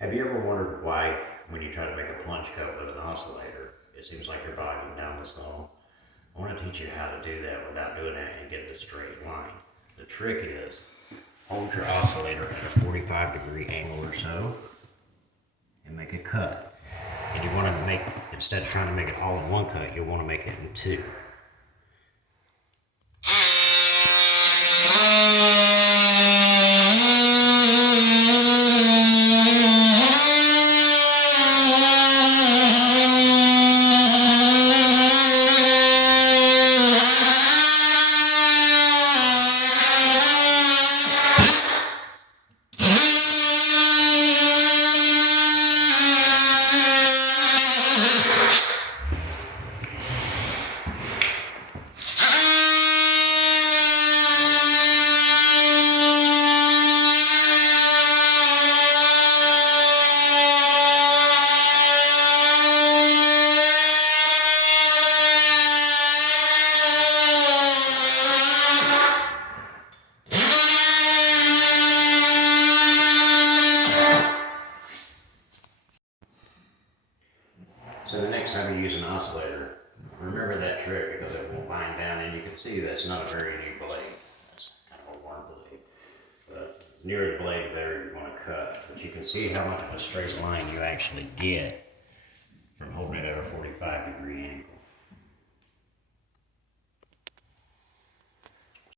Have you ever wondered why, when you try to make a plunge cut with an oscillator, it seems like you're bogging down the saw? I want to teach you how to do that without doing that and get the straight line. The trick is, hold your oscillator at a 45-degree angle or so, and make a cut. And you want to make, instead of trying to make it all in one cut, you'll want to make it in two. So the next time you use an oscillator, remember that trick because it will wind down, and you can see that's not a very new blade. That's kind of a worn blade. But nearer the blade, the better you want to cut. But you can see how much of a straight line you actually get from holding it at a 45-degree angle.